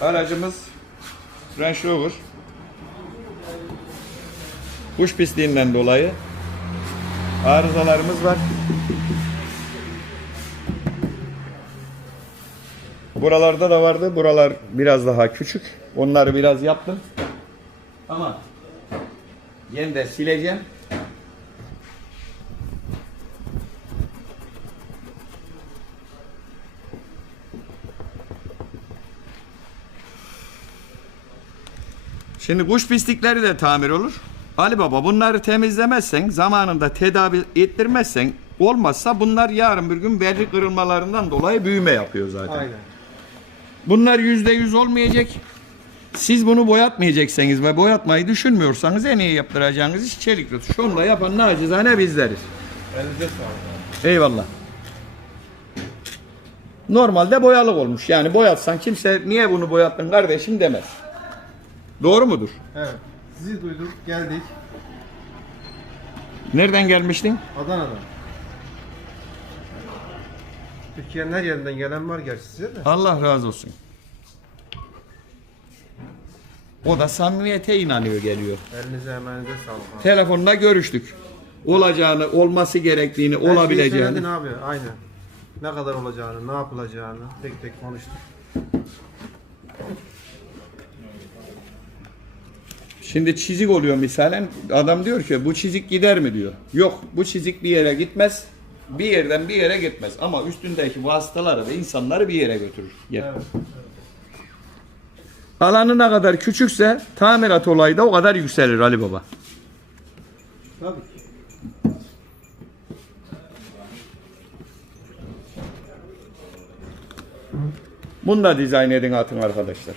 Aracımız Range Rover. Kuş pisliğinden dolayı arızalarımız var. Buralarda da vardı. Buralar biraz daha küçük. Onları biraz yaptım. Ama yeniden sileceğim. Şimdi kuş pislikleri de tamir olur. Ali Baba bunları temizlemezsen, zamanında tedavi ettirmezsen olmazsa bunlar yarın bir gün verri kırılmalarından dolayı büyüme yapıyor zaten. Aynen. Bunlar yüzde yüz olmayacak. Siz bunu boyatmayacaksanız ve boyatmayı düşünmüyorsanız en iyi yaptıracağınız iş çelik tutuş. Onu da yapan nacizane bizleriz. Elinize sağlık. Eyvallah. Normalde boyalık olmuş. Yani boyatsan kimse niye bunu boyattın kardeşim demez. Doğru mudur? Evet. Sizi duyduk, geldik. Nereden gelmiştin? Adana'dan. Türkiye'nin her yerinden gelen var gerçi size de. Allah razı olsun. O da samimiyete inanıyor geliyor. Elinize emeğinize sağlık. abi. Telefonda görüştük. Olacağını, olması gerektiğini, Her şeyi söyledin olabileceğini. abi, aynen. Ne kadar olacağını, ne yapılacağını tek tek konuştuk. Şimdi çizik oluyor misalen. Adam diyor ki bu çizik gider mi diyor. Yok bu çizik bir yere gitmez. Bir yerden bir yere gitmez. Ama üstündeki vasıtaları da insanları bir yere götürür. Yer. Evet. Alanı ne kadar küçükse tamirat olayı da o kadar yükselir Ali Baba. Tabii. Bunu da dizayn edin atın arkadaşlar.